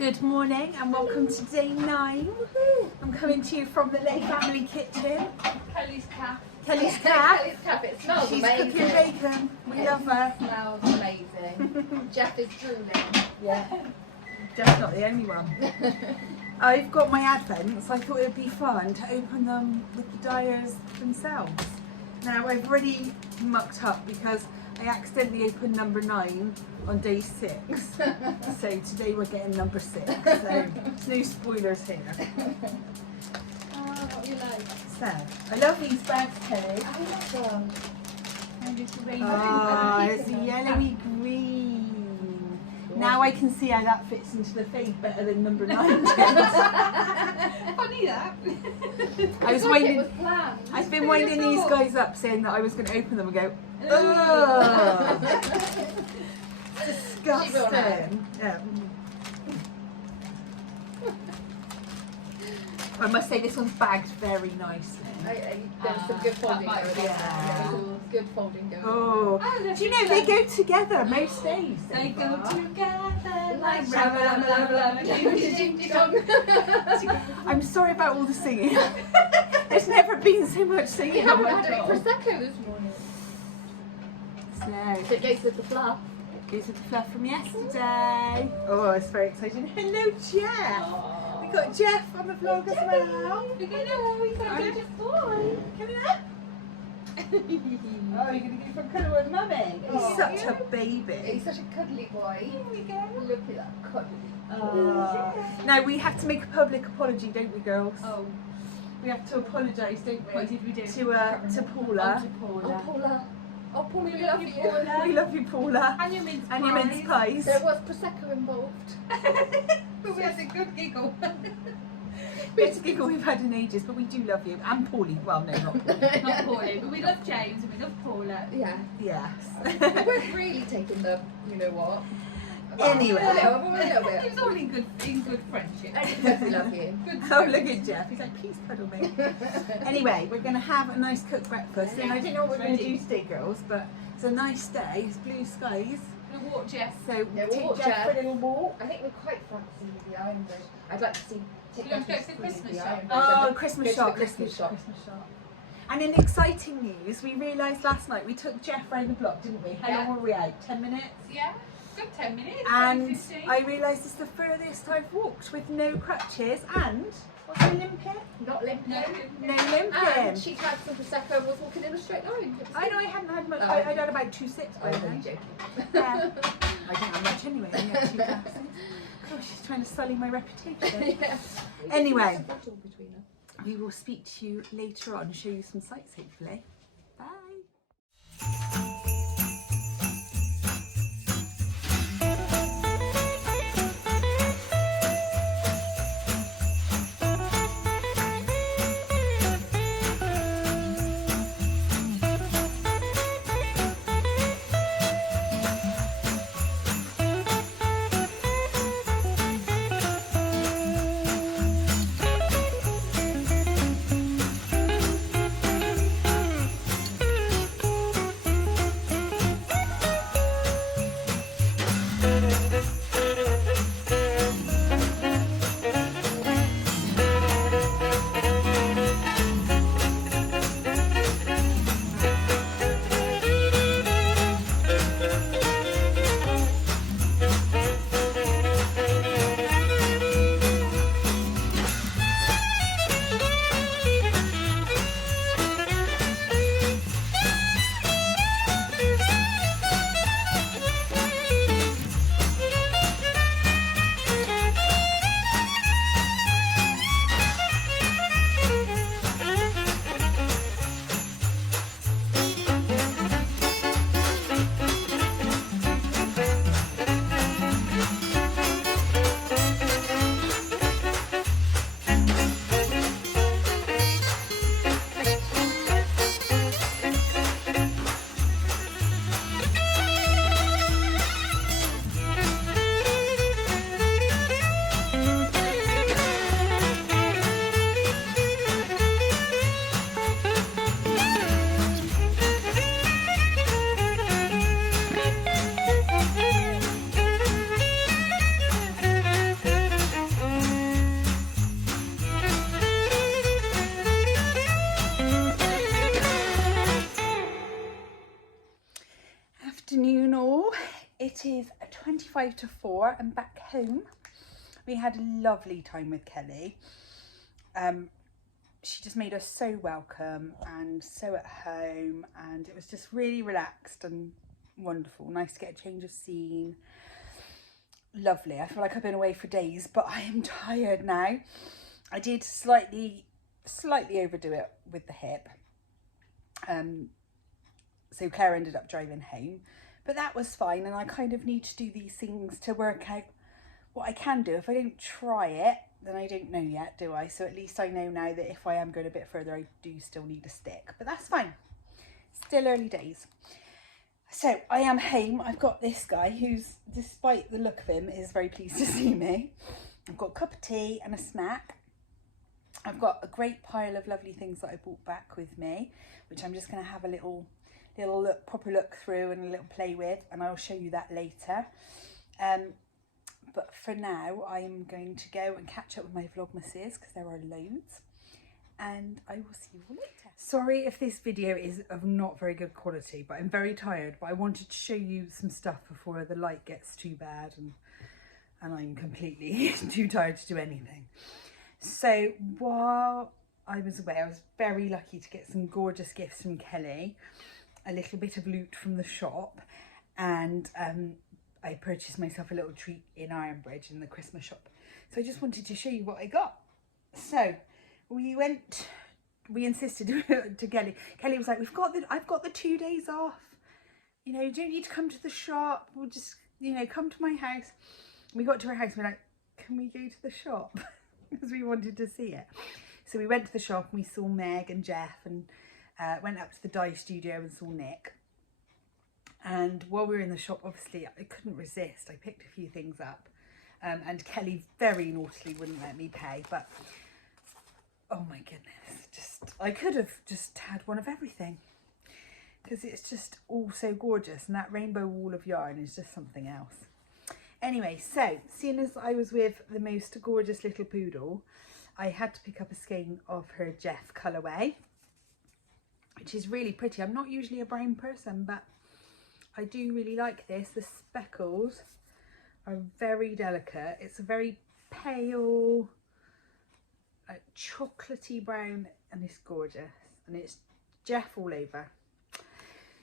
Good morning and welcome to day 9. I'm coming to you from the Lay family kitchen. Kelly's cat. Kelly's cat. Kelly's cat. It smells She's amazing. cooking bacon. We love her. It smells amazing. Jeff is drooling. Yeah. Jeff's not the only one. I've got my advents. So I thought it would be fun to open them with the dyers themselves. Now I've already mucked up because I accidentally opened number 9 on day 6. So today we're getting number 6. So there's no spoilers here. Oh, what do you like? So I love these bags, Kelly. I love them. And it's Oh, it's a yellowy green. Now I can see how that fits into the fade better than number 9 did. Funny that. I was It's like winding. it was planned. I've been winding these guys up saying that I was going to open them and go, ugh. Disgusting. Yeah. I must say this one's bagged very nicely. There's some good folding that going might be- on. yeah. Good folding going on. Oh, do you know they go together most days? They go far. together like I'm sorry about all the singing. There's never been so much We singing. haven't on my had any vlog. Prosecco this morning. So, So it goes with the fluff. goes with the fluff from yesterday. Oh, it's very exciting. Hello, Jeff. We got Jeff on the vlog as well. We're gonna we got I'm- a boy. Come here. Oh, you're going to go for a cuddle with Mummy. He's Oh, such yeah. a baby. He's such a cuddly boy. Here we go. Look at that cuddly. Oh. Now we have to make a public apology, don't we, girls? Oh, We have to apologise, don't we? what did we do? To Paula. Oh, Paula. Oh, Paula, we love you. We love you, Paula. And your mince And your mince pies. There was Prosecco involved. But we had a good giggle. It's a giggle we've had in ages, but we do love you. And Paulie. Well, no, not Paulie. Not Paulie, but we love James and we love Paula. Yeah. Yes. We weren't really taking the, you know what. Anyway. A little It bit. was all in good friendship. We love you. Good Oh, look at Jeff. He's like, please cuddle me. Anyway, we're going to have a nice cooked breakfast. And I don't know what we're going to do today, girls, but it's a nice day. It's blue skies. We'll walk Jess. So Yeah, we'll take walk Jeff Jeff. for a little walk. I think we quite fancy the Iron Bridge. I'd like to see. You want to go to the Christmas shop? Oh, Christmas Go to shop. the Christmas shop. Christmas shop. And in exciting news, we realised last night we took Jeff round the block, didn't we? How Yeah. long were we out? 10 minutes? Yeah, good 10 minutes. And 15. I realised it's the furthest I've walked with no crutches and what's the limping? Not limping. No And limping. she'd had some Prosecco and was walking in a straight line. I know I hadn't had much. Oh. I'd had about 2 sips by I'm then. only joking. Yeah. I don't have much anyway. I only had 2 glasses. Gosh, she's trying to sully my reputation. Yeah. Anyway. There's a bottle between us. We will speak to you later on, show you some sights hopefully. Bye. 25 to 4 and back home. We had a lovely time with Kelly. She just made us so welcome and so at home, and it was just really relaxed and wonderful. Nice to get a change of scene. Lovely. I feel like I've been away for days, but I am tired now. I did slightly overdo it with the hip. So Claire ended up driving home, but that was fine, and I kind of need to do these things to work out what I can do. If I don't try it, then I don't know yet, do I? So at least I know now that if I am going a bit further, I do still need a stick, but that's fine. Still early days. So I am home. I've got this guy who's, despite the look of him, is very pleased to see me. I've got a cup of tea and a snack. I've got a great pile of lovely things that I brought back with me, which I'm just going to have a little look, proper look through and a little play with, and I'll show you that later. But for now, I'm going to go and catch up with my Vlogmases, because there are loads, and I will see you all later. Sorry if this video is of not very good quality, but I'm very tired, but I wanted to show you some stuff before the light gets too bad and I'm completely too tired to do anything. So while I was away, I was very lucky to get some gorgeous gifts from Kelly, a little bit of loot from the shop, and I purchased myself a little treat in Ironbridge in the Christmas shop. So I just wanted to show you what I got. So we insisted to Kelly. Kelly was like, I've got the 2 days off. You know, you don't need to come to the shop. We'll just, you know, come to my house. We got to her house and we're like, can we go to the shop? Because we wanted to see it. So we went to the shop and we saw Meg and Jeff, and went up to the dye studio and saw Nick. And while we were in the shop, obviously I couldn't resist. I picked a few things up, and Kelly very naughtily wouldn't let me pay, but oh my goodness, I could have just had one of everything, because it's just all so gorgeous, and that rainbow wall of yarn is just something else. Anyway, so seeing as I was with the most gorgeous little poodle, I had to pick up a skein of her Jeff colourway, which is really pretty. I'm not usually a brown person, but I do really like this. The speckles are very delicate. It's a very pale, chocolatey brown, and it's gorgeous, and it's Jeff all over.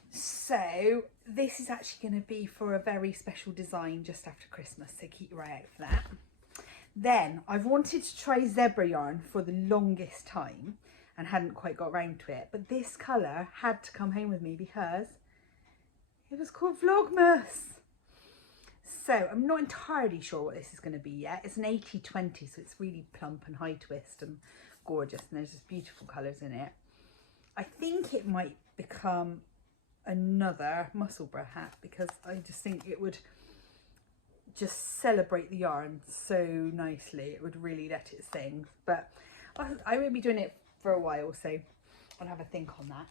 So this is actually going to be for a very special design just after Christmas, so keep your eye out for that. Then I've wanted to try zebra yarn for the longest time and hadn't quite got around to it, but this colour had to come home with me because it was called Vlogmas. So I'm not entirely sure what this is going to be yet. It's an 80-20, so it's really plump and high twist and gorgeous, and there's just beautiful colours in it. I think it might become another Musselburgh hat, because I just think it would just celebrate the yarn so nicely. It would really let it sing, but I won't be doing it for a while, so I'll have a think on that.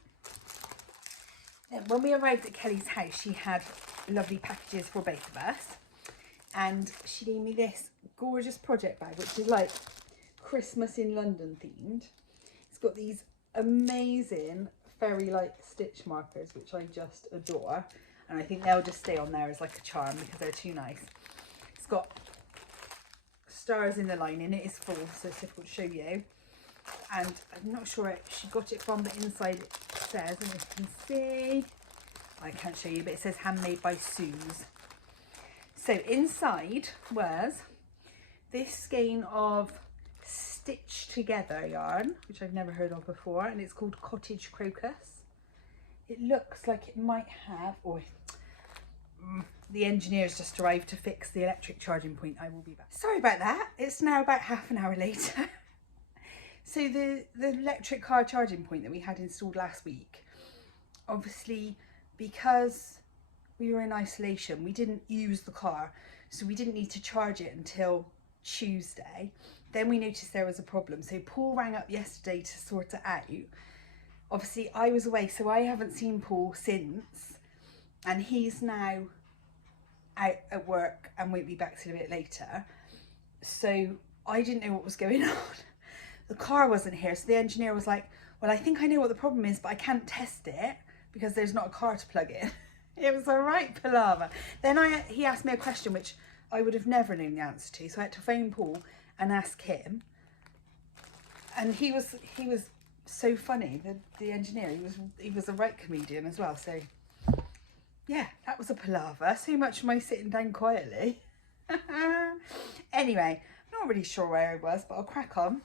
Then when we arrived at Kelly's house, she had lovely packages for both of us, and she gave me this gorgeous project bag, which is like Christmas in London themed. It's got these amazing fairy light stitch markers, which I just adore, and I think they'll just stay on there as like a charm because they're too nice. It's got stars in the lining. It is full, so it's difficult to show you, and I'm not sure where she got it from, but inside it says, and you can see, I can't show you, but it says handmade by Suze. So inside was this skein of stitched together yarn, which I've never heard of before, and it's called Cottage Crocus. It looks like it might have, or the engineers just arrived to fix the electric charging point. I will be back. Sorry about that. It's now about half an hour later. So the electric car charging point that we had installed last week, obviously because we were in isolation, we didn't use the car, so we didn't need to charge it until Tuesday. Then we noticed there was a problem, so Paul rang up yesterday to sort it out. Obviously I was away, so I haven't seen Paul since, and he's now out at work and won't be back till a bit later, so I didn't know what was going on. The car wasn't here, so the engineer was like, well, I think I know what the problem is, but I can't test it because there's not a car to plug in. It was a right palaver. Then he asked me a question which I would have never known the answer to, so I had to phone Paul and ask him. And he was so funny. The engineer, he was a right comedian as well. So yeah, that was a palaver. So much for my sitting down quietly. Anyway, I'm not really sure where I was, but I'll crack on.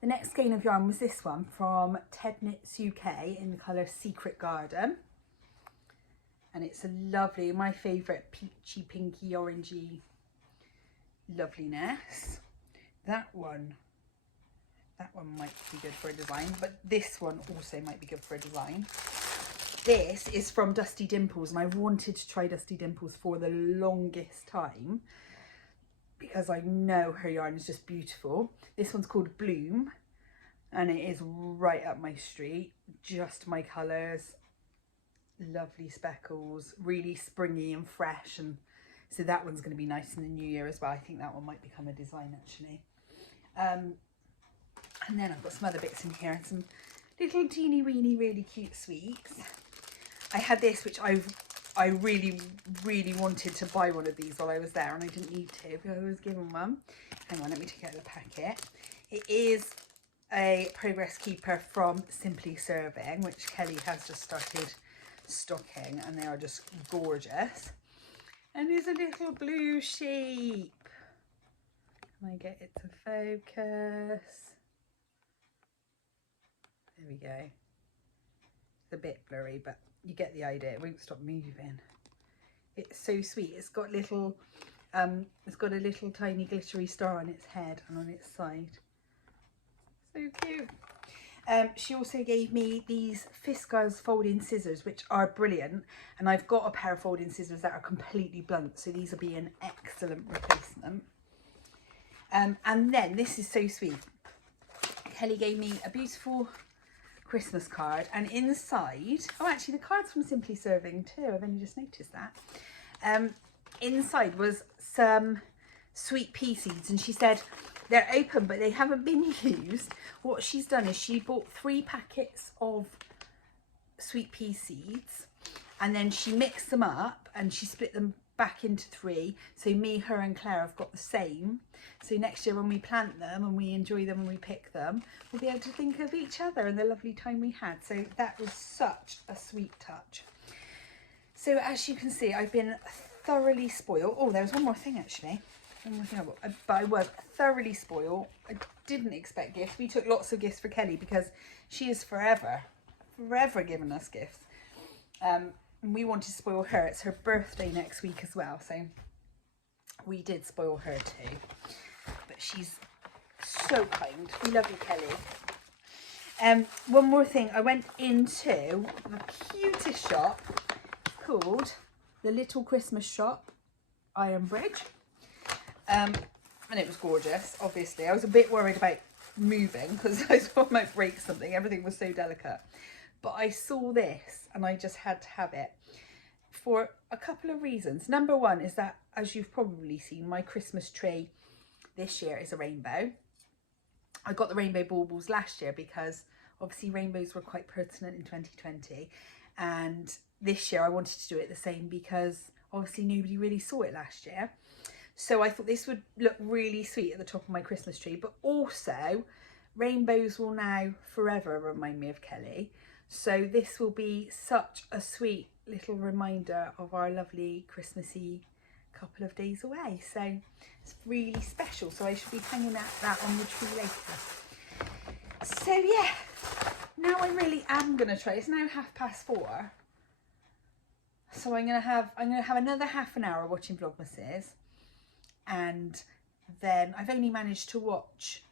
The next skein of yarn was this one from Ted Knits UK in the colour Secret Garden. And it's a lovely, my favourite peachy, pinky, orangey loveliness. That one might be good for a design, but this one also might be good for a design. This is from Dusty Dimples, and I wanted to try Dusty Dimples for the longest time because I know her yarn is just beautiful. This one's called Bloom, and it is right up my street, just my colours, lovely speckles, really springy and fresh, and so that one's going to be nice in the new year as well. I think that one might become a design actually. And then I've got some other bits in here, some little teeny weeny really cute sweets. I had this, which I really wanted to buy one of these while I was there, and I didn't need to because I was given one. Hang on, let me take out the packet. It is a Progress Keeper from Simply Serving, which Kelly has just started stocking, and they are just gorgeous. And there's a little blue sheep. Can I get it to focus? There we go. It's a bit blurry, but you get the idea. It won't stop moving. It's so sweet. It's got little it's got a little tiny glittery star on its head and on its side. So cute. She also gave me these Fiskars folding scissors, which are brilliant, and I've got a pair of folding scissors that are completely blunt, so these will be an excellent replacement. And then this is so sweet. Kelly gave me a beautiful Christmas card, and inside, oh actually the card's from Simply Serving too, I've only just noticed that. Inside was some sweet pea seeds, and she said they're open but they haven't been used. What she's done is she bought 3 packets of sweet pea seeds, and then she mixed them up and she split them back into 3, so me, her and Claire have got the same, so next year when we plant them and we enjoy them and we pick them, we'll be able to think of each other and the lovely time we had. So that was such a sweet touch. So as you can see, I've been thoroughly spoiled. Oh, there was one more thing actually, but I was thoroughly spoiled. I didn't expect gifts. We took lots of gifts for Kelly because she is forever giving us gifts. And we wanted to spoil her. It's her birthday next week as well, so we did spoil her too. But she's so kind. We love you, Kelly. One more thing. I went into the cutest shop called the Little Christmas Shop, Ironbridge. And it was gorgeous, obviously. I was a bit worried about moving because I thought I might break something. Everything was so delicate. But I saw this and I just had to have it for a couple of reasons. Number one is that, as you've probably seen, my Christmas tree this year is a rainbow. I got the rainbow baubles last year because obviously rainbows were quite pertinent in 2020. And this year I wanted to do it the same because obviously nobody really saw it last year. So I thought this would look really sweet at the top of my Christmas tree. But also, rainbows will now forever remind me of Kelly. So this will be such a sweet little reminder of our lovely Christmassy couple of days away. So it's really special. So I should be hanging that on the tree later. So yeah, now I really am going to try. It's now 4:30. So I'm going to have another half an hour watching Vlogmases. And then I've only managed to watch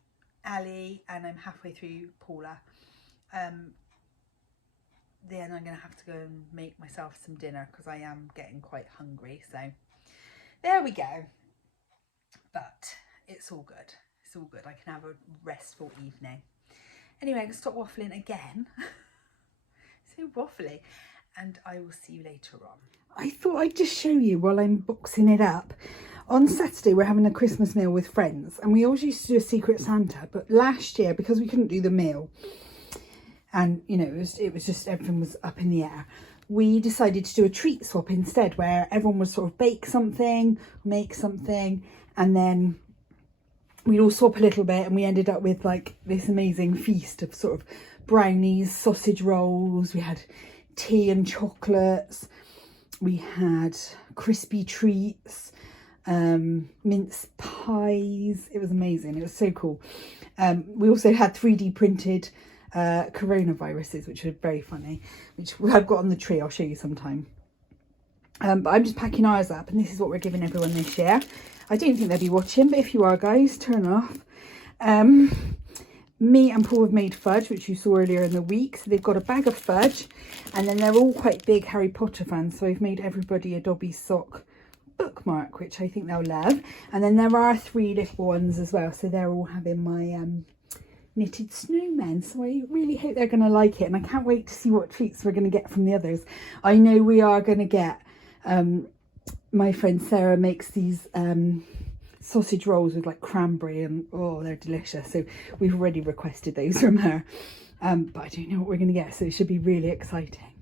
Ali and I'm halfway through Paula. Then I'm going to have to go and make myself some dinner because I am getting quite hungry. So there we go. But it's all good. It's all good. I can have a restful evening. Anyway, I'm going to stop waffling again. So waffly. And I will see you later on. I thought I'd just show you while I'm boxing it up. On Saturday, we're having a Christmas meal with friends. And we always used to do a Secret Santa. But last year, because we couldn't do the meal, and, you know, it was just, everything was up in the air, we decided to do a treat swap instead, where everyone would sort of bake something, make something, and then we'd all swap a little bit, and we ended up with like this amazing feast of sort of brownies, sausage rolls, we had tea and chocolates, we had crispy treats, mince pies. It was amazing. It was so cool. We also had 3D printed coronaviruses, which were very funny, which I've got on the tree. I'll show you sometime. But I'm just packing ours up, and this is what we're giving everyone this year. I don't think they'll be watching, but if you are, guys, turn off. Me and Paul have made fudge, which you saw earlier in the week. So they've got a bag of fudge, and then they're all quite big Harry Potter fans. So I've made everybody a Dobby sock bookmark, which I think they'll love. And then there are 3 little ones as well. So they're all having my knitted snowmen. So I really hope they're going to like it. And I can't wait to see what treats we're going to get from the others. I know we are going to get, my friend Sarah makes these sausage rolls with like cranberry, and oh, they're delicious. So we've already requested those from her, but I don't know what we're going to get, so it should be really exciting.